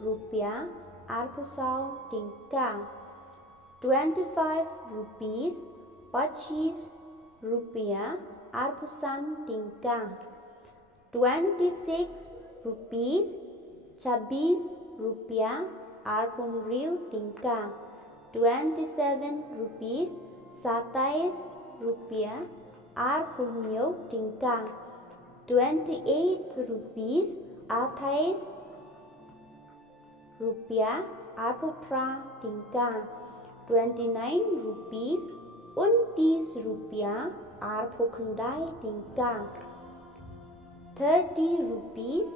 rupiah 8,000 tingka. 25 rupees 25 rupiah 8,000 tingka. 26 rupees 26 rupiah 8,000 tingka. 27 rupees 27 rupiah 8,000 tingka. 28 rupees 28 rupiah 8,000 tingka. 29 rupees 29 rupiah 8,000 tingka. 30 rupees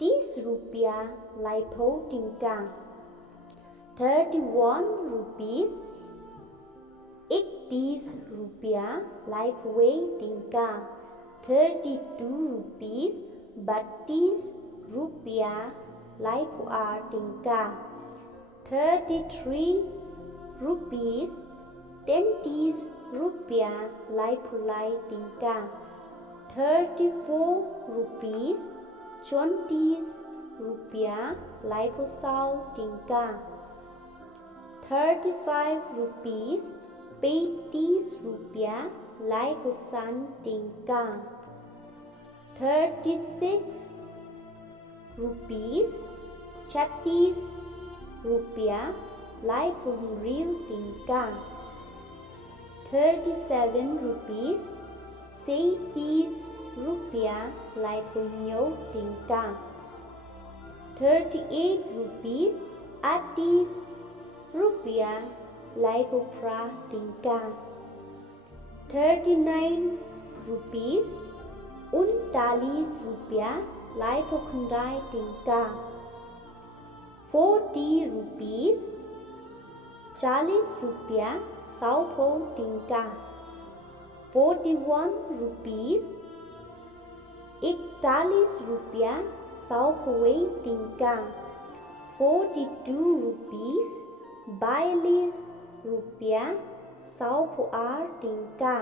30 rupiah 8,000 tingka. 31 rupees 80 rupiah 8,000 tingka. 32 rupees 32 rupiah 8,000 tingka. 33 rupees 30 rupiah 8,000 tingka. 34 rupees 20 rupiah 8,000 tingka. 35 rupees 30 rupiah 8,000 tingka. 36 rupees 36 rupiah 8,000 tingka. 37 rupees 37 rupiah 8,000 tingka. 38 rupees 38 rupiah 8,000 tingka. 39 rupees 39 rupiah 8,000 tingka. 40 rupees 40 rupiah 1,000 tingka. 41 rupees 41 rupiah 1,000 tingka. 42 rupees 42 rupiah 1,000 tingka.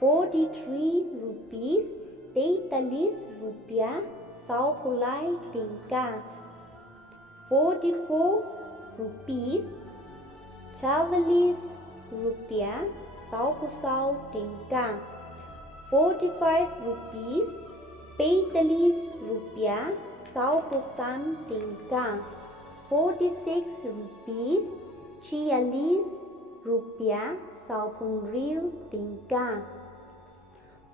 43 rupees 43 rupiah 1,000 tingka. 44 rupees 44 rupiah 1,000 tingka. 45 rupees 45 rupiah 1,000 tingka. 46 rupees 46 rupiah 1,000 tingka.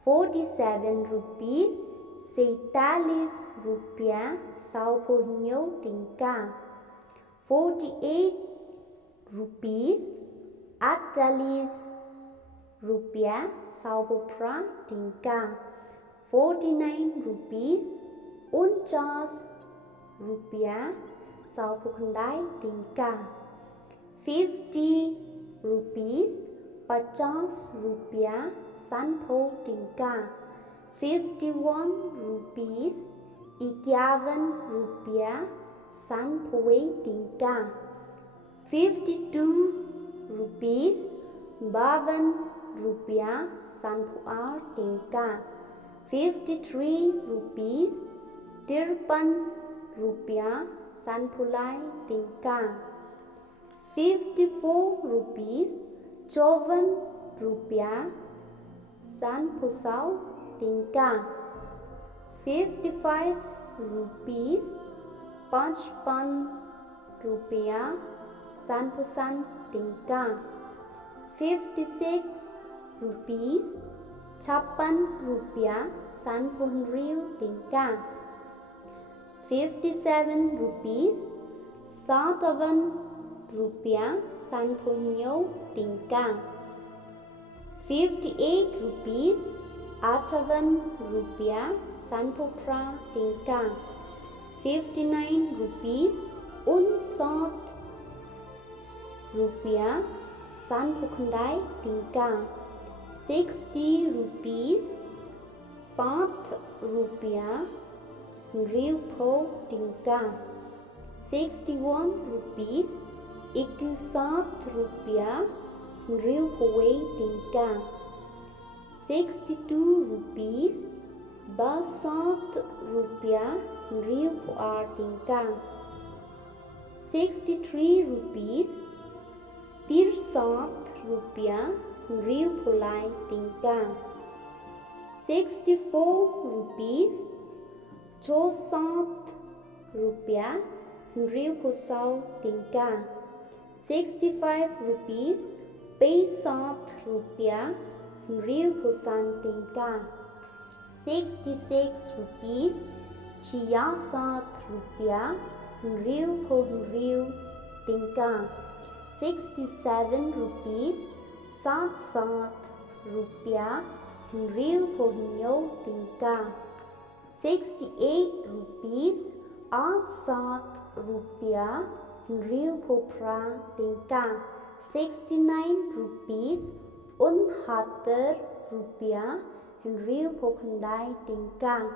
47 rupees 47 rupiah 1,000 tingka. 48 rupees 48 rupiah 1,000 tingka. 49 rupees 49 rupiah 1,000 tingka. 50 rupees 50 rupiah 1,000 tingka. 51 rupees 51 rupiah 1,000 tingka. 52 rupees 52 rupiah 1,000 tingka. 53 rupees 53 rupiah 1,000 tingka. 54 rupees 54 rupiah 1,000 tingka. 55 rupees 55 rupiah 1,000 tingka. 56 rupees 56 rupiah 1,000 tingka. 57 rupees 57 rupiah 1,000 tingka. 58 rupees 58 rupiah 1,000 tingka. 59 rupees 59 rupiah 1,000 tingka. 60 rupees 60 rupiah 1,000 tingka. 61 rupees 61 rupiah 1,000 tingka. 62 rupees 62 rupiah 1,000 tingka. 63 rupees. Tirsat rupiah riu pulai tingkang. 64 rupees. Chosat rupiah riu pusau tingkang. 65 rupees. Pesat rupiah riu pusan tingkang. 66 rupees. Chiyasat rupiah riu tingkang. 67 rupees. Sat rupiah riu tingkang. 68 rupees. Sat rupiah riu pra tingkang. 69 rupees. 69 rupiah riu khandai tingkang.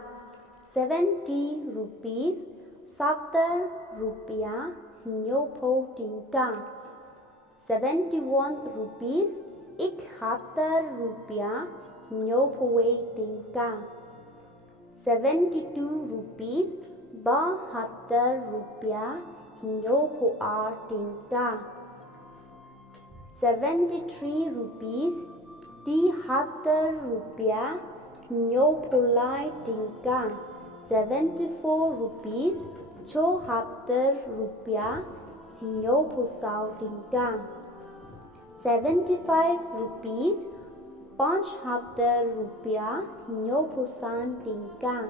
70 rupees. 70 rupiah riu tingkang. 71 rupees. 71 rupiah riu tingkang. 72 rupees. 72 rupiah riu tingkang. 73 rupees. 73 rupiah riu lai tingkang. 74 rupees. 74 rupiah riu pusau tingkang. 75 rupees. 75 rupiah riu pusan tingkang.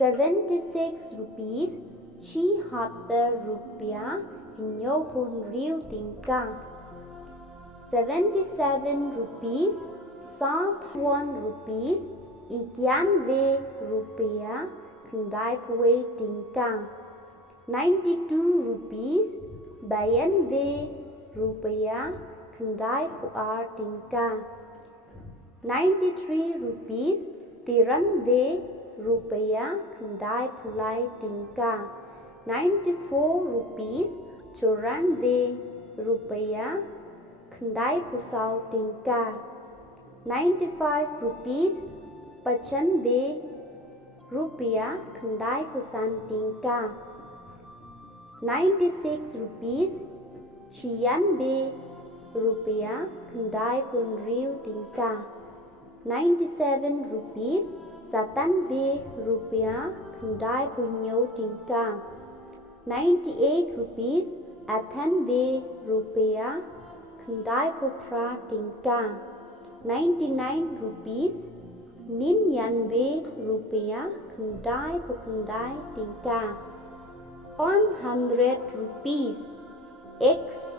76 rupees. 76 rupiah riu tingkang. 77 rupees. 71 rupees. 91 rupiah khandai tingkang. 92 rupees. 92 rupiah khandai tingkang. 93 rupees. 93 rupiah khandai tingkang. 94 rupees. 94 rupiah khandai pusau tingkang. 95 rupees. 95 rupiah khandai pusan tingkang. 96 rupees. 96 rupiah khandai riu tingkang. 97 rupees. 97 rupiah khandai tingkang. 98 rupees. 98 rupiah khandai pra tingkang. 99 rupees. 99 rupiah khandai tingkang. 100 rupees. 100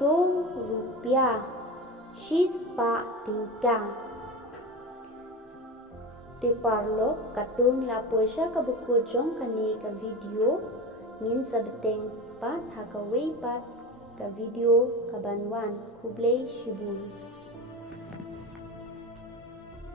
rupiah shispa tingkang. Te parlo katung la poisa ka buku jong kani ka video ngin sabteng pat hakaway pat ka video kabanwan kublay shibun.